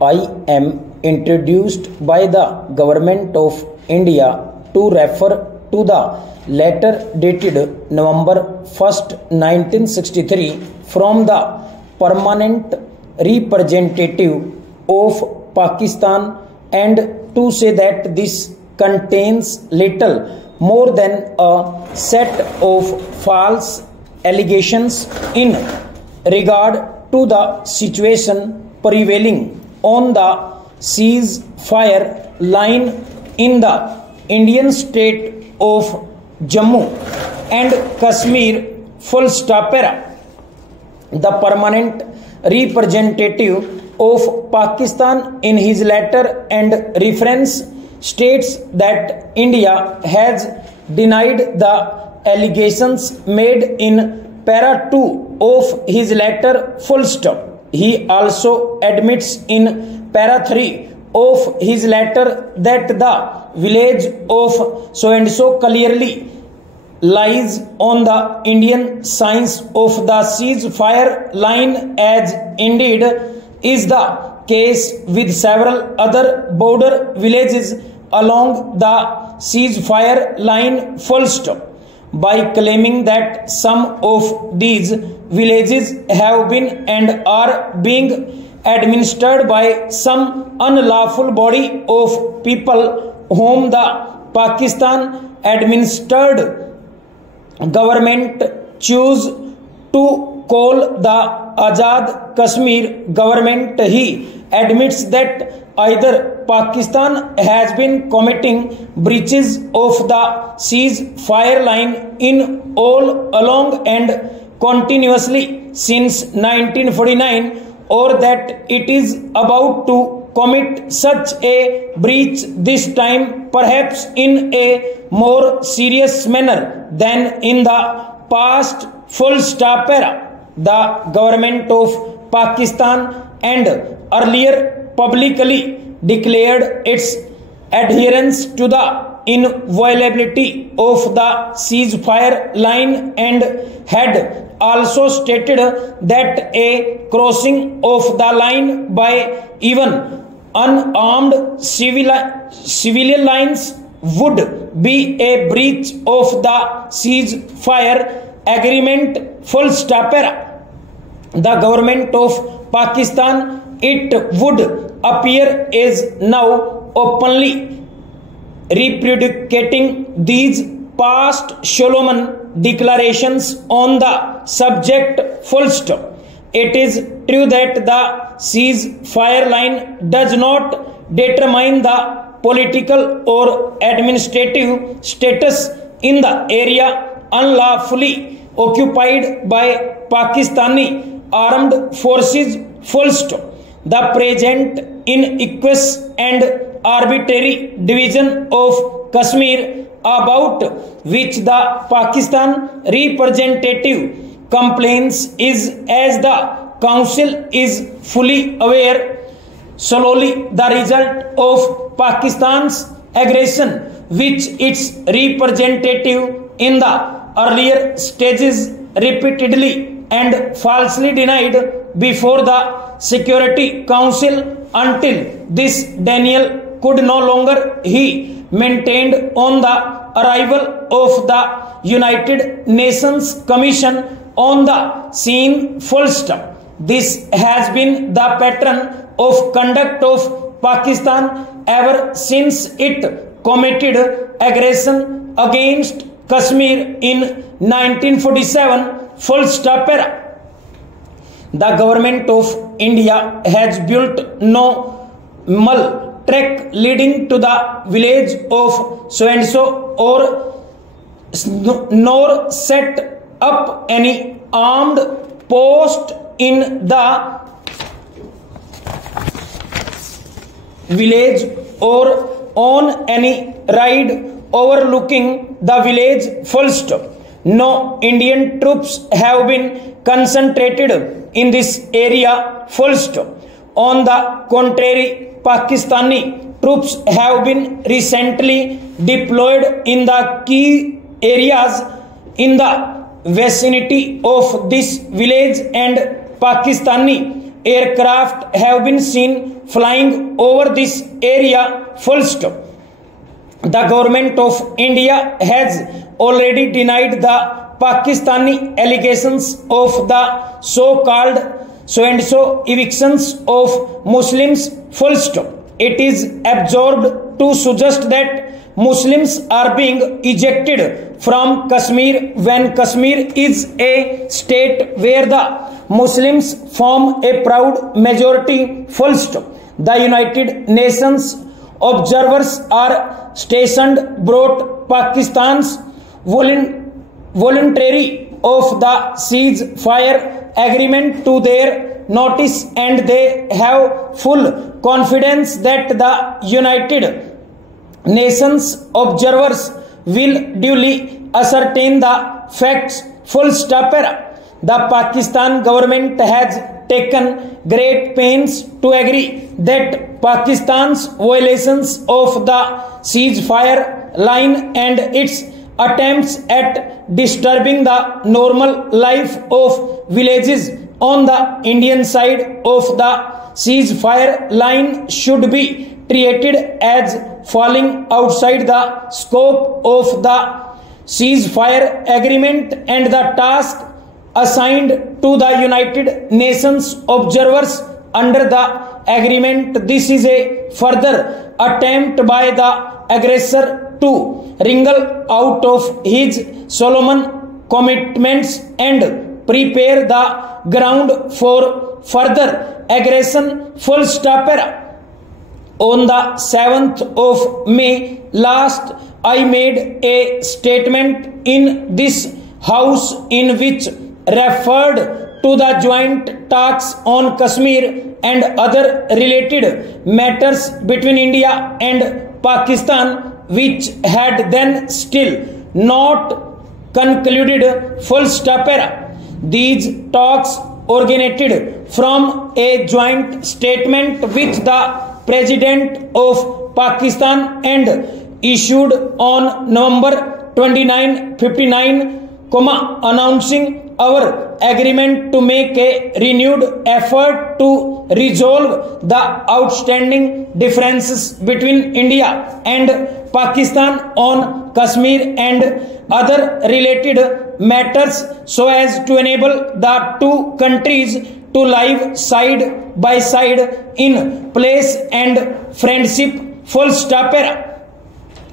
I am introduced by the Government of India to refer to the letter dated November 1st, 1963 from the Permanent Representative of Pakistan, and to say that this contains little more than a set of false allegations in regard to the situation prevailing on the ceasefire line in the Indian state of Jammu and Kashmir. Full stop. The permanent representative of Pakistan in his letter and reference states that India has denied the allegations made in para 2 of his letter. Full stop. He also admits in para 3 of his letter that the village of so and so clearly lies on the Indian side of the ceasefire line, as indeed is the case with several other border villages along the ceasefire line. Full stop. By claiming that some of these villages have been and are being administered by some unlawful body of people whom the Pakistan administered government choose to call the Azad Kashmir government, he admits that either Pakistan has been committing breaches of the ceasefire line in all along and continuously since 1949, or that it is about to commit such a breach this time, perhaps in a more serious manner than in the past. Full stop. The government of Pakistan and earlier publicly declared its adherence to the inviolability of the ceasefire line and had also stated that a crossing of the line by even unarmed civilians would be a breach of the ceasefire agreement. Full stop. The government of Pakistan, it would appear, is now openly repudiating these past Solomon declarations on the subject. Full stop. It is true that the ceasefire line does not determine the political or administrative status in the area unlawfully occupied by Pakistani armed forces. Full stop. The present inequitous and arbitrary division of Kashmir, about which the Pakistan representative complains, is, as the Council is fully aware, solely the result of Pakistan's aggression, which its representative in the earlier stages repeatedly and falsely denied before the Security Council. Until this denial could no longer, he maintained on the arrival of the United Nations Commission on the scene. Full stop. This has been the pattern of conduct of Pakistan ever since it committed aggression against Kashmir in 1947. Full stop. The government of India has built no mall track leading to the village of so and so, or nor set up any armed post in the village or on any ride overlooking the village. Full stop. No Indian troops have been concentrated in this area. Full stop. On the contrary, Pakistani troops have been recently deployed in the key areas in the vicinity of this village, and Pakistani aircraft have been seen flying over this area, full stop. The government of India has already denied the Pakistani allegations of the so-called so-and-so evictions of Muslims, full stop. It is absurd to suggest that Muslims are being ejected from Kashmir when Kashmir is a state where the Muslims form a proud majority, full stop. The United Nations observers are stationed brought Pakistan's voluntary of the ceasefire agreement to their notice, and they have full confidence that the United Nations observers will duly ascertain the facts, full stop. The Pakistan government has taken great pains to agree that Pakistan's violations of the ceasefire line and its attempts at disturbing the normal life of villages on the Indian side of the ceasefire line should be treated as falling outside the scope of the ceasefire agreement and the task assigned to the United Nations observers under the agreement. This is a further attempt by the aggressor to wriggle out of his solemn commitments and prepare the ground for further aggression, full stop. On the 7th of May last, I made a statement in this House in which referred to the joint talks on Kashmir and other related matters between India and Pakistan, which had then still not concluded, full stop. These talks originated from a joint statement which the President of Pakistan and issued on November 29, 59, announcing our agreement to make a renewed effort to resolve the outstanding differences between India and Pakistan on Kashmir and other related matters so as to enable the two countries to live side by side in peace and friendship, full stop.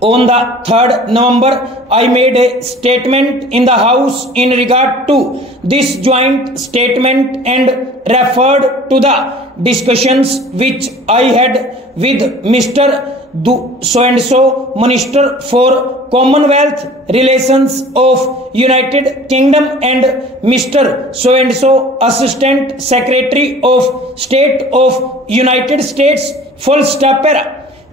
On the 3rd November, I made a statement in the House in regard to this joint statement and referred to the discussions which I had with Mr. So-and-so Minister for Commonwealth Relations of United Kingdom and Mr. So-and-so Assistant Secretary of State of United States, full stop.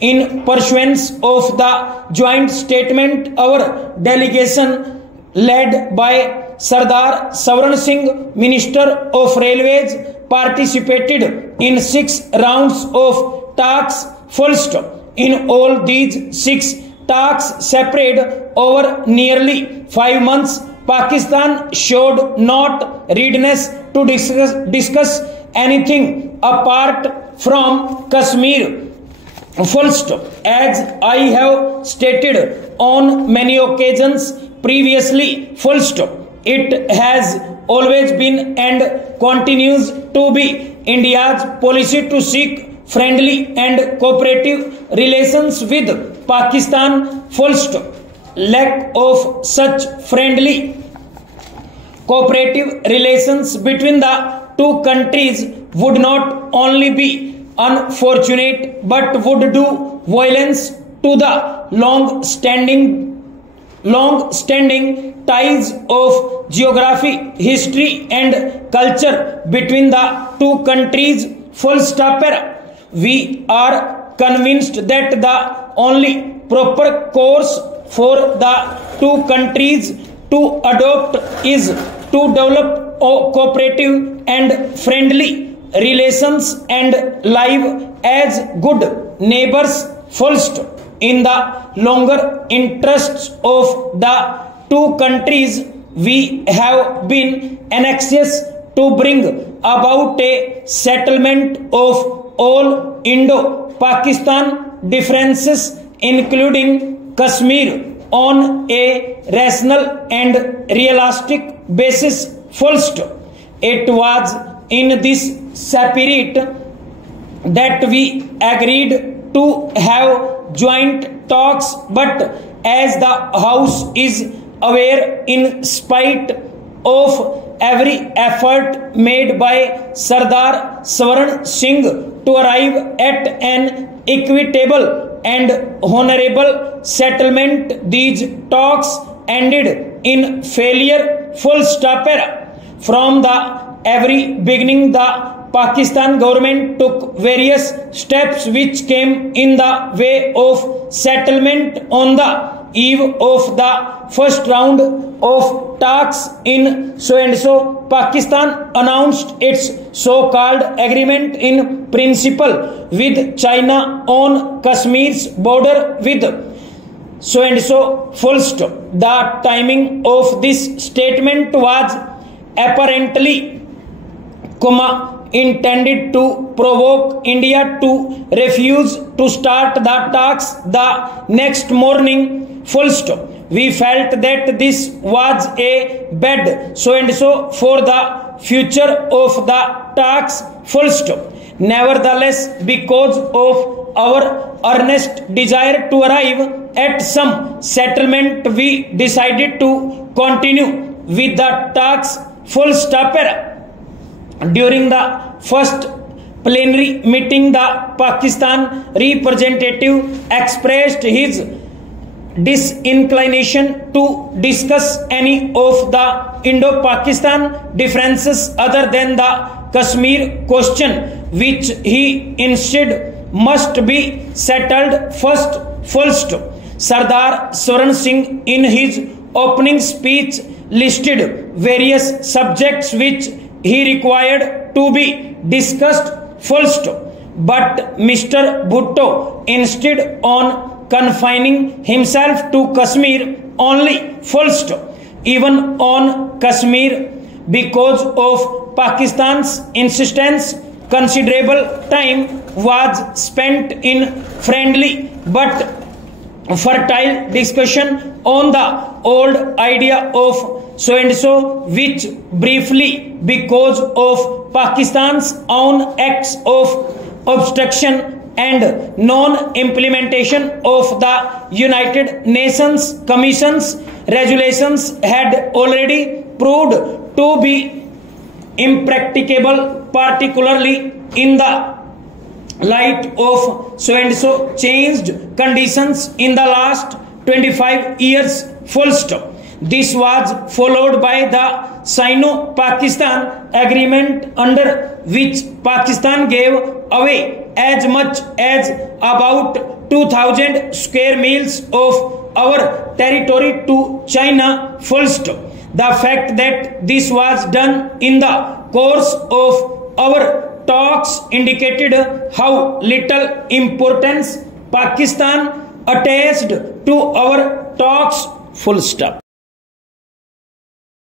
In pursuance of the joint statement, our delegation led by Sardar Savaran Singh, Minister of Railways, participated in 6 rounds of talks, full stop. In all these 6 talks spread over nearly 5 months, Pakistan showed not readiness to discuss anything apart from Kashmir, full stop. As I have stated on many occasions previously, full stop, it has always been and continues to be India's policy to seek friendly and cooperative relations with Pakistan, full stop. Lack of such friendly cooperative relations between the two countries would not only be unfortunate but would do violence to the long-standing ties of geography, history and culture between the two countries, full stop. We are convinced that the only proper course for the two countries to adopt is to develop cooperative and friendly relations and live as good neighbors, full stop. In the longer interests of the two countries, we have been anxious to bring about a settlement of all Indo-Pakistan differences, including Kashmir, on a rational and realistic basis. Full stop. It was in this spirit that we agreed to have joint talks, but as the House is aware, in spite of every effort made by Sardar Swaran Singh to arrive at an equitable and honorable settlement, these talks ended in failure. Full stop. From the very beginning, the Pakistan government took various steps which came in the way of settlement. On the eve of the first round of talks in so-and-so, Pakistan announced its so-called agreement in principle with China on Kashmir's border with so-and-so. Full stop. The timing of this statement was apparently intended to provoke India to refuse to start the talks the next morning. Full stop. We felt that this was a bad so-and-so for the future of the talks. Full stop. Nevertheless, because of our earnest desire to arrive at some settlement, we decided to continue with the talks. Full stop. During the first plenary meeting, the Pakistan representative expressed his disinclination to discuss any of the Indo-Pakistan differences other than the Kashmir question, which he insisted must be settled first. Full stop. Sardar Swaran Singh, in his opening speech, listed various subjects which he required to be discussed. Full stop. But Mr. Bhutto insisted on confining himself to Kashmir only. Full stop. Even on Kashmir, because of Pakistan's insistence, considerable time was spent in friendly but fertile discussion on the old idea of so-and-so, which briefly, because of Pakistan's own acts of obstruction and non-implementation of the United Nations Commission's resolutions, had already proved to be impracticable, particularly in the light of so-and-so changed conditions in the last 25 years. Full stop. This was followed by the Sino-Pakistan agreement, under which Pakistan gave away as much as about 2,000 square miles of our territory to China. Full stop. The fact that this was done in the course of our talks indicated how little importance Pakistan attached to our talks. Full stop.